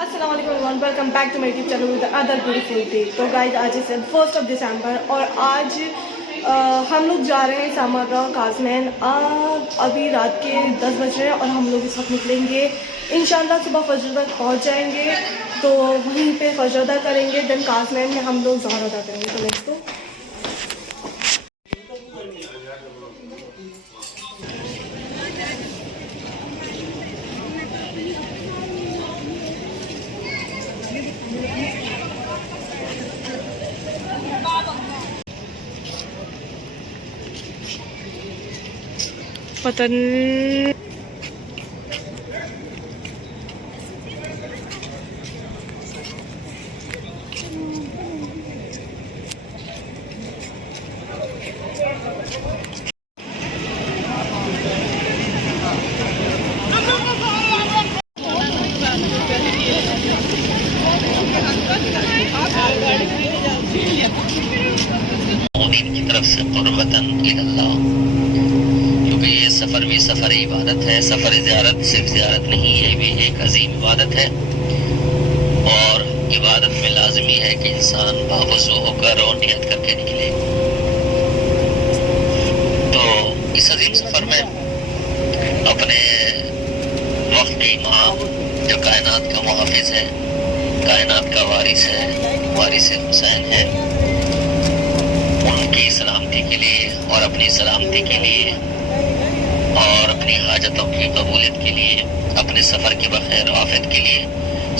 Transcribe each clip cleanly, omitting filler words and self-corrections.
अस्सलाम वालेकुम everyone, welcome back to my YouTube channel with other beautiful day. तो guys आज है 1 दिसंबर और आज हम लोग जा रहे हैं सामागांव काजमैन। अभी रात के 10 बज रहे हैं और हम लोग इस वक्त निकलेंगे। इंशाल्लाह सुबह फजर तक पहुंच जाएंगे, तो वहीं पे फजर अदा करेंगे। देन काजमैन में हम लोग ज़ोहर अदा करेंगे। तो लेट्स गो। पतन की तरफ से कुर्बतन इल्लाह, क्योंकि ये सफ़र भी सफ़र इबादत है। सफ़र ज़ियारत सिर्फ ज़ियारत नहीं, ये भी एक अजीम इबादत है। और इबादत में लाजमी है कि इंसान बावज़ू होकर और नियत करके निकले। तो इस अजीम सफ़र में अपने वक्त के इमाम जो कायनात का मुहाफिज है, कायनात का वारिस है, वारिस हुसैन है, उनकी सलामती के लिए और अपनी सलामती के लिए और अपनी हाजतों की कबूलियत के लिए, अपने सफ़र के बखैर आफियत के लिए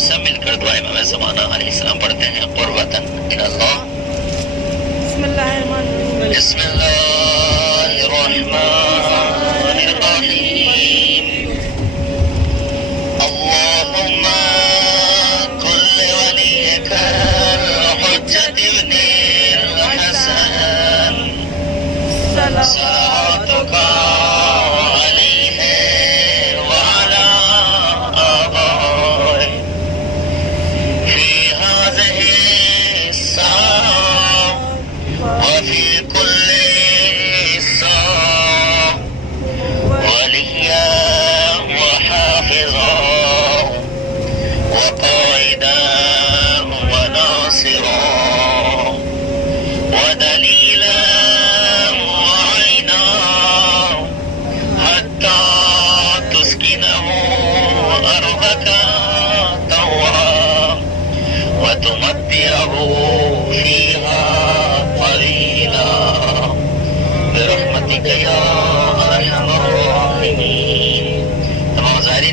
सब मिलकर दुआ इमाम ज़माना अलैहिस्सलाम पढ़ते हैं। कुर्बतन इल्लाह। बिस्मिल्लाहिर्रहमानिर्रहीम। अल्लाहुम्मा कुल्ल वलियका हुज्जत इब्निल हसन सलावतुका अलैहि व अला आबाए फी हाज़िहि अस्साअ व फी कुल्ली साअ वलिया व हाफ़िज़ा व क़ाइदा व नासिरा व दलीला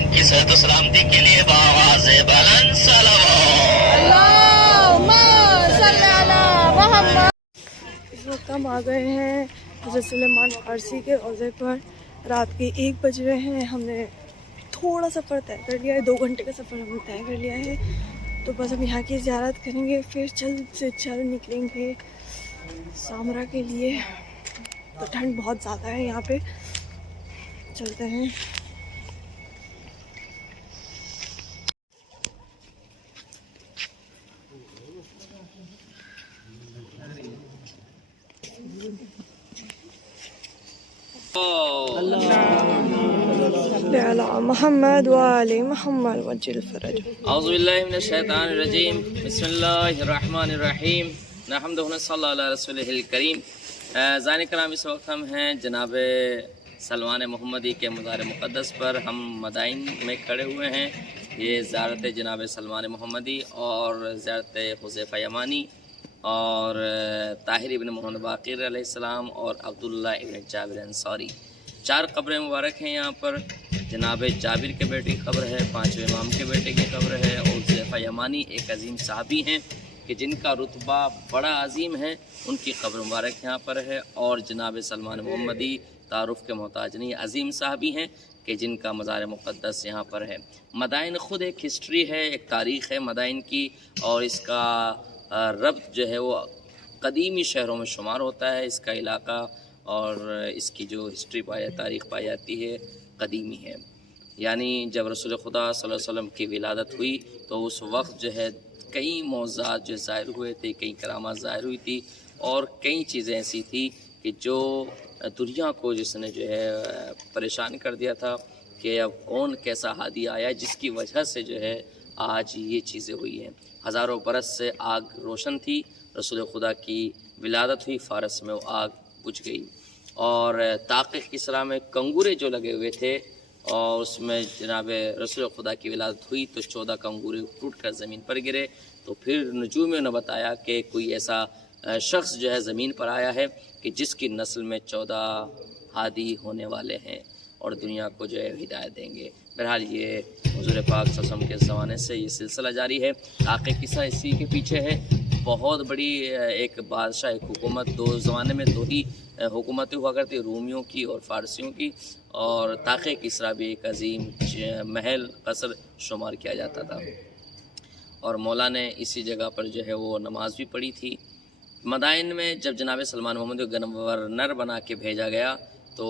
की सेहत सलामती के लिए बावाज़े बुलंद सल्लल्लाहु। इस वक्त हम आ गए हैं हज़रत सुलेमान फ़ारसी के औज़े पर। रात के 1 बज रहे हैं। हमने थोड़ा सफ़र तय कर लिया है, 2 घंटे का सफ़र हमने तय कर लिया है। तो बस हम यहाँ की ज़ियारत करेंगे, फिर जल्द से जल्द निकलेंगे सामरा के लिए। तो ठंड बहुत ज़्यादा है यहाँ पे, चलते हैं। मोहम्मद वाले मोहम्मद वजिल फरज। औज़ु बिल्लाहि मिनश शैतानिर रजीम। बिस्मिल्लाहिर्रहमानिर रहीम। नहमदुहु व नसल्ली अला रसूलिहिल करीम। ज़ाहिर कराम, इस वक्त हम हैं जनाब सलमान मोहम्मदी के मज़ार मुक़द्दस पर। हम मदाइन में खड़े हुए हैं। ये ज़ियारत जनाब सलमान मोहम्मदी और ज़ियारत हुज़ैफ़ा यमानी और ताहिर इब्न मोहम्मद बाक़िर अलैहिस्सलाम और अब्दुल्लाह इब्न जाबिर अंसारी, 4 कब्रें मुबारक हैं यहाँ पर। जनाब जाबिर के बेटे की कब्र है, 5वें इमाम के बेटे की कब्र है, और हुज़ैफ़ा यमानी एक अजीम साहबी हैं कि जिनका रुतबा बड़ा अजीम है, उनकी कब्र मुबारक यहाँ पर है। और जनाब सलमान मोहम्मदी तारुफ़ के मोहताज नहीं, अजीम साहबी हैं कि जिनका मज़ार मुक़द्दस यहाँ पर है। मदाइन ख़ुद एक हिस्ट्री है, एक तारीख़ है मदाइन की, और इसका रब्त जो है वो कदीमी शहरों में शुमार होता है। इसका इलाका और इसकी जो हिस्ट्री तारीख़ पाई जाती है कदीमी है। यानी जब रसूल खुदा सल्लल्लाहु अलैहि वसल्लम की विलादत हुई तो उस वक्त जो है कई मौज़ात जो ज़ाहिर हुए थे, कई करामात ज़ाहिर हुई थी, और कई चीज़ें ऐसी थी कि जो दुनिया को जिसने जो है परेशान कर दिया था कि अब कौन कैसा हादी आया जिसकी वजह से जो है आज ये चीज़ें हुई हैं। हज़ारों बरस से आग रोशन थी, रसूल खुदा की विलादत हुई, फ़ारस में वो आग बुझ गई। और ताक़े किसरा में कंगूरे जो लगे हुए थे और उसमें जनाब रसूल खुदा की विलादत हुई तो 14 कंगूरे टूट कर ज़मीन पर गिरे। तो फिर नजूमियों ने बताया कि कोई ऐसा शख्स जो है ज़मीन पर आया है कि जिसकी नस्ल में 14 हादी होने वाले हैं और दुनिया को जो है हिदायत देंगे। बहरहाल ये हुज़ूर पाक सल्लल्लाहु अलैहि वसल्लम के ज़माने से ये सिलसिला जारी है। ताक़े किस्सा इसी के पीछे है। बहुत बड़ी एक बादशाह, एक हुकूमत, दो ज़माने में दो ही हुकूमतें हुआ करती, रूमियों की और फ़ारसियों की। और ताक़े किस्रा भी एक अजीम महल कसर शुमार किया जाता था। और मौला ने इसी जगह पर जो है वो नमाज भी पढ़ी थी। मदाइन में जब जनाब सलमान मोहम्मदी को गवर्नर बना के भेजा गया तो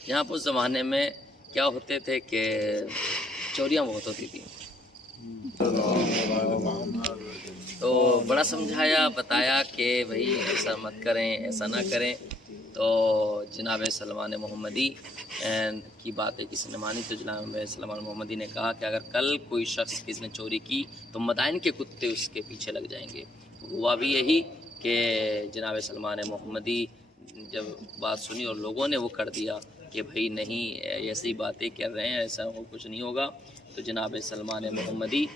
यहाँ पर उस ज़माने में क्या होते थे कि चोरियाँ बहुत होती थी। तो बड़ा समझाया, बताया कि भाई ऐसा मत करें, ऐसा ना करें। तो जनाब सलमान मोहम्मदी की बातें किसी ने मानी तो जनाब सलमान मोहम्मदी ने कहा कि अगर कल कोई शख्स किसने चोरी की तो मदाइन के कुत्ते उसके पीछे लग जाएंगे। हुआ भी यही कि जनाब सलमान मोहम्मदी जब बात सुनी और लोगों ने वो कर दिया कि भाई नहीं ऐसी बातें कर रहे हैं, ऐसा कुछ नहीं होगा। तो जनाब सलमान मोहम्मदी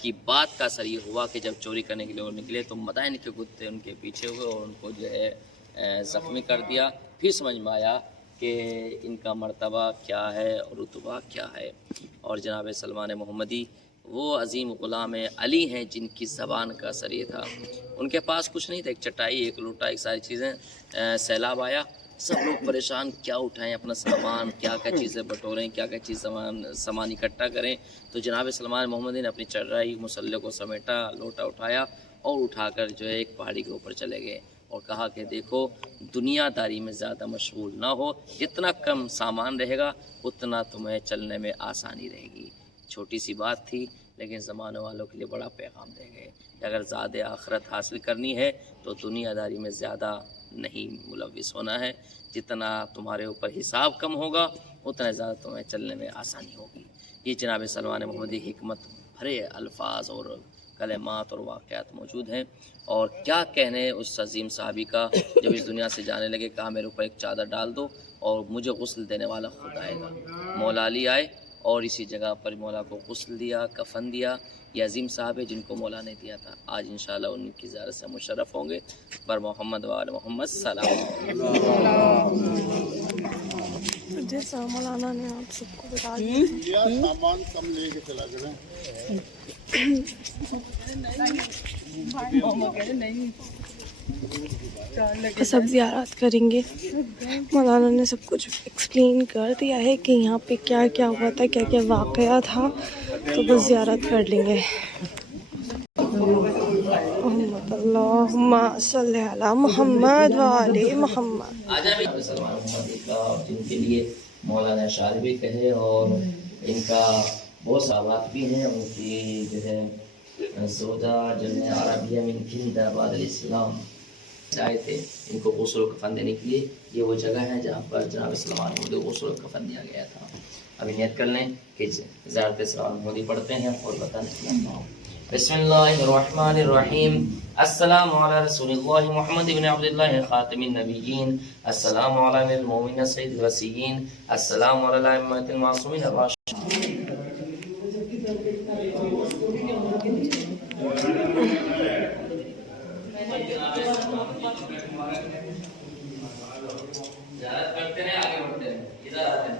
की बात का असर ये हुआ कि जब चोरी करने के लिए वो निकले तो मदाइन के कुत्ते उनके पीछे हुए और उनको जो है ज़ख्मी कर दिया। फिर समझ में आया कि इनका मर्तबा क्या है और रुतबा क्या है। और जनाब सलमान मोहम्मदी वो अजीम ग़ुलाम अली हैं जिनकी ज़बान का असर ये था। उनके पास कुछ नहीं था, एक चटाई, एक लोटा, एक सारी चीज़ें। सैलाब आया, सब लोग परेशान, क्या उठाएं अपना सामान, क्या क्या चीज़ें बटोरें, क्या क्या चीज़ सामान इकट्ठा करें। तो जनाब सलमान मोहम्मदी ने अपनी चर्राई मुसल्ले को समेटा, लोटा उठाया और उठाकर जो है एक पहाड़ी के ऊपर चले गए और कहा कि देखो दुनियादारी में ज़्यादा मशगूल ना हो, जितना कम सामान रहेगा उतना तुम्हें चलने में आसानी रहेगी। छोटी सी बात थी लेकिन ज़माने वालों के लिए बड़ा पैगाम दे गए कि अगर ज़्यादा आखिरत हासिल करनी है तो दुनियादारी में ज़्यादा नहीं मुलविस होना है। जितना तुम्हारे ऊपर हिसाब कम होगा उतना ज़्यादा तुम्हें चलने में आसानी होगी। ये जनाब सलमान मोहम्मदी हिकमत भरे अल्फाज और कलेमात और वाक़यात मौजूद हैं। और क्या कहने उस अजीम साहबी का जब इस दुनिया से जाने लगे, कहा मेरे ऊपर एक चादर डाल दो और मुझे गुस्ल देने वाला खुद आएगा। मौला अली आए और इसी जगह पर मौला को गुस्ल दिया, कफन दिया। ये अजीम साहब है जिनको मौला ने दिया था। आज इंशाअल्लाह उनकी ज़ियारत से मुशर्रफ होंगे। पर मोहम्मद वाले मोहम्मद सलाम। जैसा मौलाना ने आप सबको बता दिया, सामान कम लेके चला गया। सब ज़ियारत करेंगे। मौलाना ने सब कुछ एक्सप्लेन कर दिया है कि यहाँ पे क्या क्या हुआ था, क्या क्या वाक़या था। तो बस ज़ियारत कर लेंगे। अल्लाहुम्मा सल्ली अला मुहम्मद व आले मुहम्मद। जिनके लिए मौलाना अशआरी भी कहे और इनका बहुत साबात भी हैं। उनकी जो है ज़ौजा जन्नत अरबिया में जिंदाबाद इस्लाम आए थे इनको गुस्ल कफन देने के लिए। ये वो जगह है जहाँ पर जनाब सलमान मोहम्मदी को गुस्ल कफन दिया गया था। अभी नियत कर लें कि ज़ियारत सलमान मोहम्मदी पढ़ते हैं और बताने। बिस्मिल्लाहिर्रहमानिर्रहीम। अस्सलामु अला रसूलिल्लाहि मुहम्मद इब्न अब्दुल्लाह खातिमिन नबिय्यीन। अस्सलामु अला अमीरिल मोमिनीन सय्यिदिल वसीय्यीन। अस्सलामु अला अइम्मतिल मासूमीन अर्राशिदीन। करते हैं, आगे बढ़ते हैं। इधर आते हैं।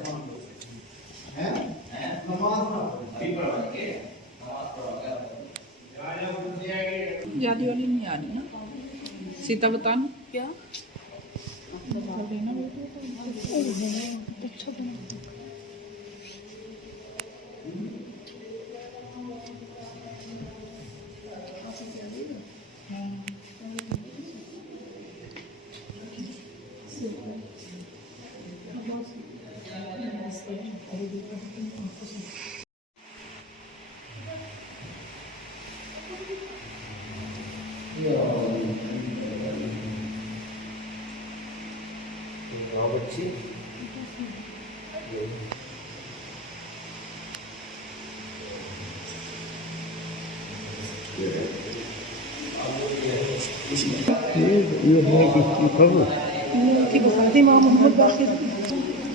अभी पढ़वाएंगे, नमाज पढ़वाएंगे। जाली वाली नहीं आ रही ना। सीता बताना क्या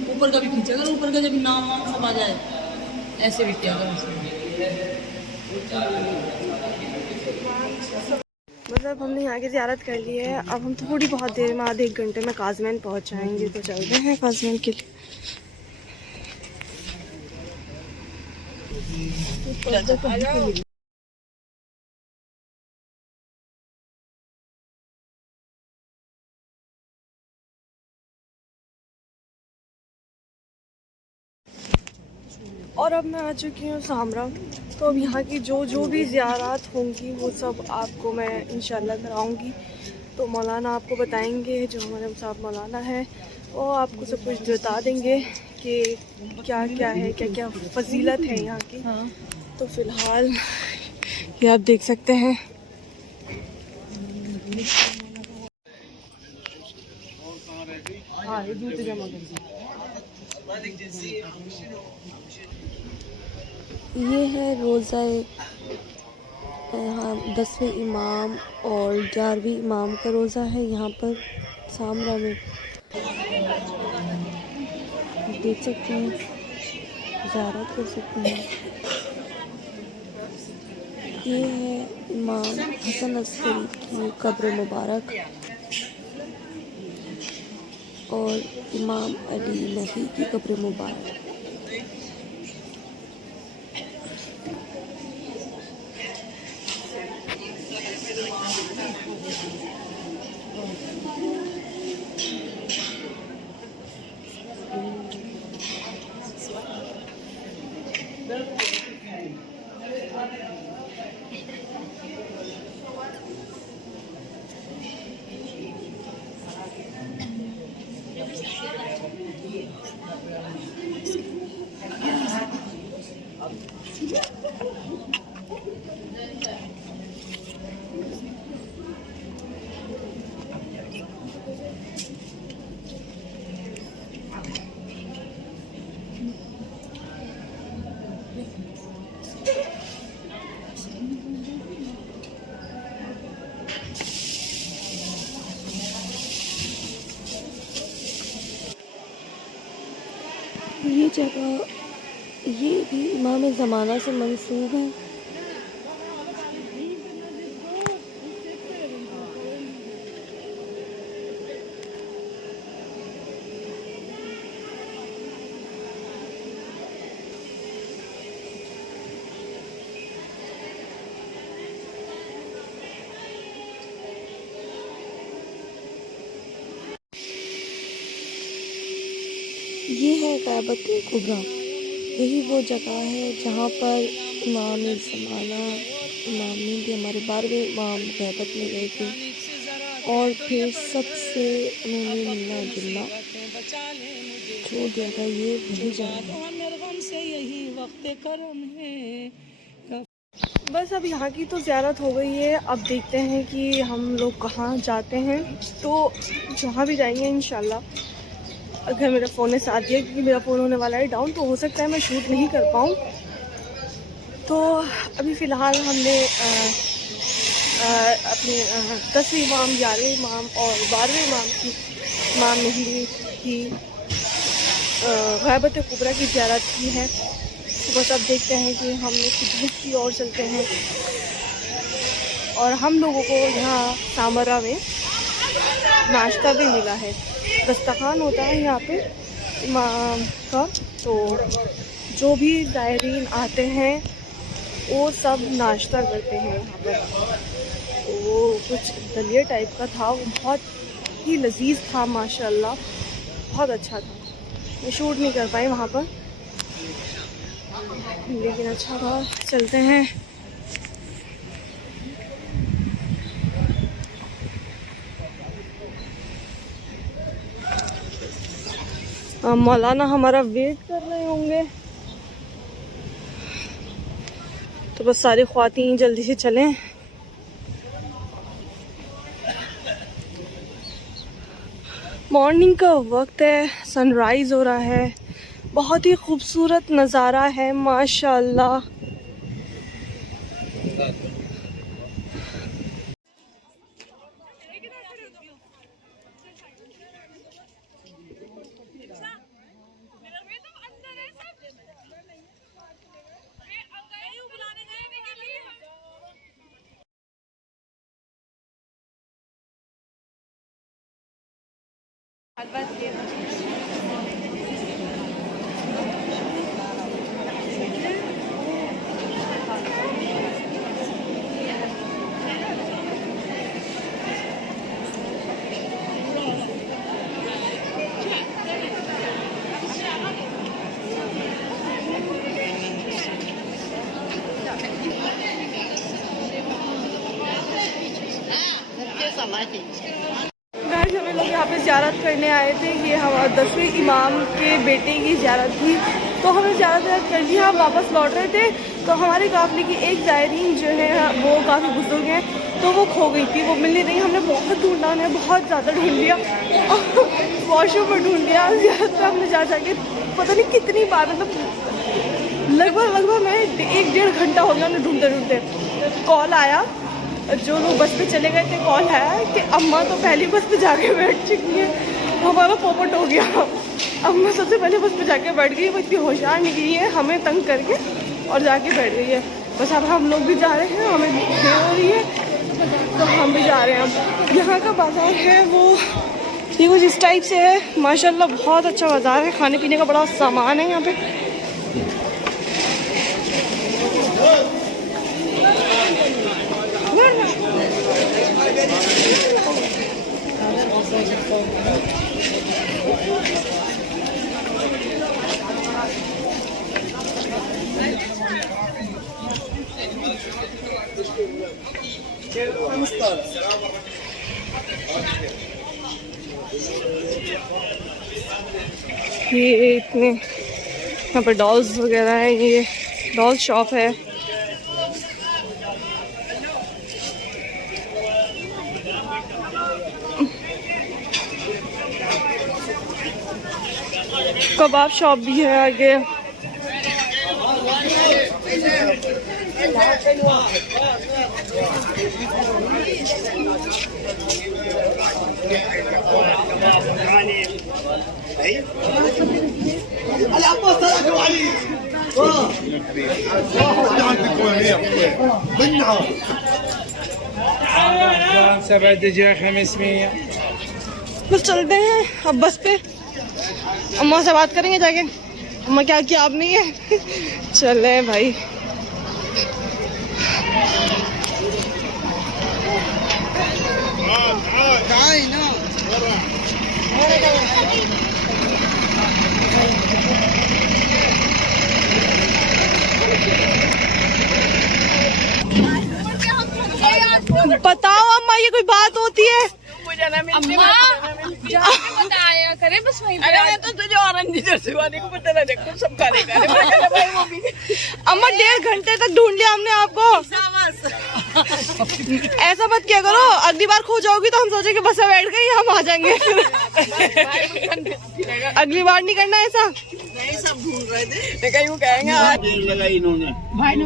ऊपर का भी खींचेगा, ऊपर का जब नाम वाम सब आ जाए ऐसे भी क्या मतलब हमने यहाँ की ज़ियारत कर ली है। अब हम थोड़ी बहुत देर में, आधे 1 घंटे में काजमैन पहुँच जाएंगे। तो चलते हैं काजमैन के लिए। और अब मैं आ चुकी हूँ सामरा। तो अब यहाँ की जो भी ज़ियारत होंगी वो सब आपको मैं इंशाल्लाह कराऊँगी। तो मौलाना आपको बताएंगे, जो हमारे साहब मौलाना है वो आपको सब कुछ बता देंगे कि क्या क्या है, क्या क्या फजीलत है यहाँ की। तो फ़िलहाल ये आप देख सकते हैं। हाँ, ये जूते जमा कर। ये है रोज़ा 10वें इमाम और 11वें इमाम का रोज़ा है यहाँ पर सामरा में। देख सकते हैं, ज़ियारत कर सकते हैं। ये है इमाम हसन अस्करी की कब्र मुबारक और इमाम अली नही की कब्र मुबारक। ये जगह ये भी इमाम ज़माना से मंसूब है। ये है ग़ैबत कुबरा। यही वो जगह है जहाँ पर इमाम ज़माना इमाम भी हमारे 12वें इमाम ग़ैबत में गए थे और फिर सबसे उन्होंने मिलना जुलना छोड़ दिया था। ये वही जगह है। बस अब यहाँ की तो ज़ियारत हो गई है। अब देखते हैं कि हम लोग कहाँ जाते हैं। तो जहाँ भी जाएंगे इंशाल्लाह, अगर मेरा फ़ोन ने साथ दिया, क्योंकि मेरा फ़ोन होने वाला है डाउन, तो हो सकता है मैं शूट नहीं कर पाऊँ। तो अभी फ़िलहाल हमने अपने 10वें इमाम, 11वें इमाम और 12वें इमाम की इमाम मेहदी की ग़ैबत कुबरा की ज़ियारत की है। तो बस अब देखते हैं कि हम लोग किधर की ओर चलते हैं। और हम लोगों को यहाँ सामरा में नाश्ता भी मिला है। दस्तरखान होता है यहाँ पे इमाम का, तो जो भी ज़ायरीन आते हैं वो सब नाश्ता करते हैं यहाँ पर। तो वो कुछ दलिया टाइप का था, वो बहुत ही लजीज था माशाल्लाह, बहुत अच्छा था। मैं शूट नहीं कर पाई वहाँ पर, लेकिन अच्छा था। चलते हैं। मौलाना हमारा वेट कर रहे होंगे, तो बस सारी ख्वातीन जल्दी से चलें। मॉर्निंग का वक्त है, सनराइज़ हो रहा है, बहुत ही खूबसूरत नज़ारा है माशाल्लाह। गाइस हमें लोग यहाँ पे ज़ियारत करने आए थे। ये हमारे 10वें इमाम के बेटे की ज़ियारत थी, तो हमने ज़ियारत कर लिया। हम वापस लौट रहे थे तो हमारे काफ़िले की एक ज़ायरीन जो है वो काफ़ी बुजुर्ग हैं, तो वो खो गई थी, वो मिल नहीं रही। हमने बहुत ढूंढा, हमने बहुत ज़्यादा ढूंढ लिया, वॉशरूम में ढूंढ लिया, ज़ियारत पे हमने जा के पता नहीं कितनी बार, मतलब लगभग मैं 1-1.5 घंटा हो गया उन्हें ढूंढते ढूंढते। कॉल आया, जो लोग बस पे चले गए थे, कॉल आया कि अम्मा तो पहली बस पे जाके बैठ चुकी है। हमारा पोपट हो गया, अम्मा सबसे पहले बस पे जाके बैठ गई। वो इतनी होशियार निकली है, हमें तंग करके और जाके बैठ गई है। बस अब हम लोग भी जा रहे हैं, हमें देर हो रही है तो हम भी जा रहे हैं। अब यहाँ का बाज़ार है वो ये कुछ इस टाइप से है। माशाल्लाह बहुत अच्छा बाज़ार है, खाने पीने का बड़ा सामान है यहाँ पे। ये इतने यहाँ पर डॉल्स वगैरह है, ये डॉल शॉप है। कबाब शॉप भी है आगे। बस चलते हैं अब बस पे, अम्मा से बात करेंगे जाके। अम्मा क्या किया आपने? ये चले भाई। बताओ अम्मा, ये कोई बात होती है? बताया करे बस वहीं अरे मैं तो तुझे ऑरेंज जूस वाले को पता ना देखो सब खाने का अम्मा 1.5 घंटे तक ढूंढ लिया हमने आपको। ऐसा मत किया करो, अगली बार खो जाओगी तो हम सोचे कि बस में बैठ गई हम आ जाएंगे। अगली बार नहीं करना ऐसा। नहीं सब ढूंढ रहे थे, कहीं वो कहेंगे देर लगाई इन्होंने भाई ने।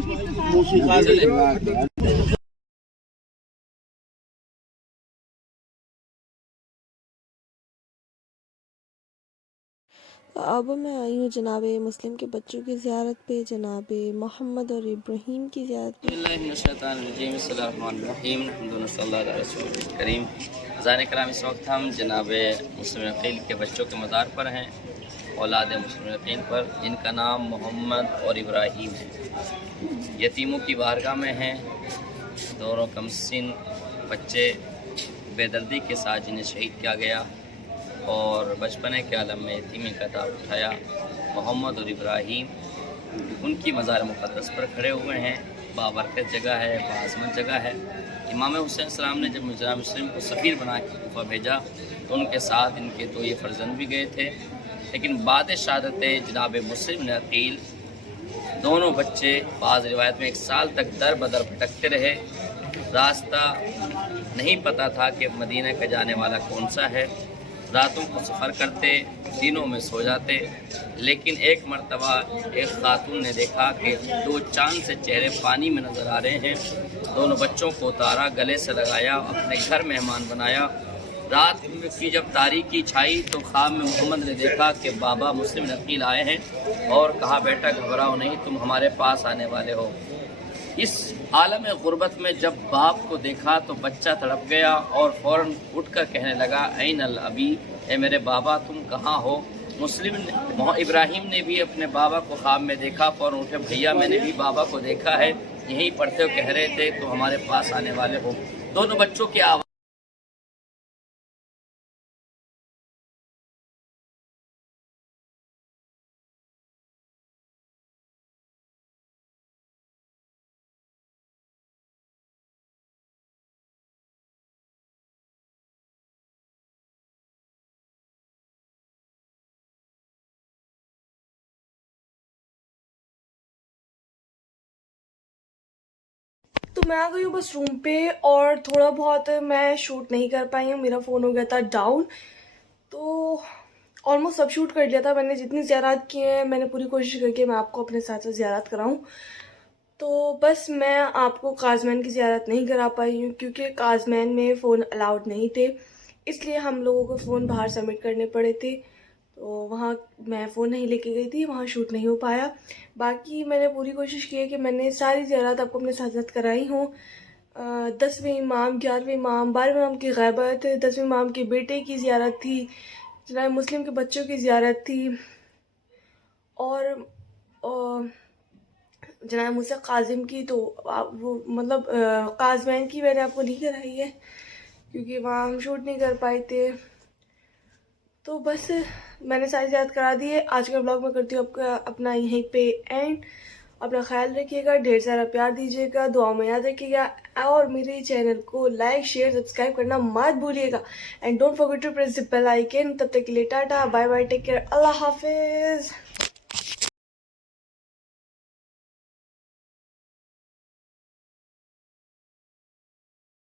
अब मैं आई हूँ जनाब मुस्लिम के बच्चों की ज़ियारत पे, जनाब मोहम्मद और इब्राहीम की ज़ियारत पे। करीम ज़ान कराम, इस वक्त हम जनाब मुस्लिम अकील के बच्चों के मज़ार पर हैं, औलाद मुस्लिम अकील पर, जिनका नाम मोहम्मद और इब्राहीम है। यतीमों की बारगाह में हैं, दोनों कमसिन बच्चे बेदर्दी के साथ जिन्हें शहीद किया गया और बचपने के आलम में यतीमी का दाव उठाया। मोहम्मद और इब्राहीम उनकी मज़ार मुक़द्दस पर खड़े हुए हैं। बाबरकत जगह है, बाज़मत जगह है। इमाम हुसैन सलाम ने जब जनाब मुस्लिम को सफ़ीर बना के कूफा भेजा तो उनके साथ इनके 2 ये फर्जंद भी गए थे, लेकिन बाद शहादत जनाब मुस्लिम अकील दोनों बच्चे बाज़ रिवायत में 1 साल तक दर बदर भटकते रहे। रास्ता नहीं पता था कि मदीना का जाने वाला कौन सा है। रातों को सफ़र करते, दिनों में सो जाते, लेकिन एक मर्तबा एक खातून ने देखा कि 2 चांद से चेहरे पानी में नज़र आ रहे हैं। दोनों बच्चों को उतारा, गले से लगाया, अपने घर मेहमान बनाया। रात की जब तारीकी छाई तो ख्वाब में मोहम्मद ने देखा कि बाबा मुस्लिम अकील आए हैं और कहा, बेटा घबराओ नहीं, तुम हमारे पास आने वाले हो। इस आलम गुर्बत में जब बाप को देखा तो बच्चा तड़प गया और फ़ौरन उठकर कहने लगा, ऐन अल अबी, ए मेरे बाबा तुम कहाँ हो। मुस्लिम इब्राहिम ने भी अपने बाबा को ख्वाब में देखा, फ़ौरन उठे, भैया मैंने भी बाबा को देखा है, यहीं पढ़ते हो, कह रहे थे तो हमारे पास आने वाले हो। दोनों बच्चों की आवाज़ तो मैं आ गई हूँ बस रूम पे, और थोड़ा बहुत मैं शूट नहीं कर पाई हूँ, मेरा फ़ोन हो गया था डाउन। तो ऑलमोस्ट सब शूट कर लिया था मैंने, जितनी ज़ियारत की है मैंने पूरी कोशिश करके मैं आपको अपने साथ साथ ज़ियारत कराऊँ। तो बस मैं आपको काज़मैन की ज़ियारत नहीं करा पाई हूँ क्योंकि काज़मैन में फ़ोन अलाउड नहीं थे, इसलिए हम लोगों को फ़ोन बाहर सबमिट करने पड़े थे। तो वहाँ मैं फ़ोन नहीं लेके गई थी, वहाँ शूट नहीं हो पाया। बाकी मैंने पूरी कोशिश की है कि मैंने सारी ज़ियारत आपको अपने साथ साथ कराई हूँ। 10वें इमाम, 11वें इमाम, 12वें इमाम की ग़ैबत, 10वें इमाम के बेटे की ज़ियारत थी, जनाब मुस्लिम के बच्चों की ज़ियारत थी, और जनाब मूसा काजिम की। तो वो मतलब काज़मैन की मैंने आपको नहीं कराई है क्योंकि वहाँ हम शूट नहीं कर पाए थे। तो बस मैंने सारी ज़ियारत करा दी है। आज का ब्लॉग मैं करती हूँ आपका अपना यहीं पे एंड। अपना ख्याल रखिएगा, ढेर सारा प्यार दीजिएगा, दुआओं में याद रखिएगा, और मेरे चैनल को लाइक शेयर सब्सक्राइब करना मत भूलिएगा। And don't forget to press the bell icon. तब तक के लिए tata bye bye, take care, अल्लाह हाफिज़।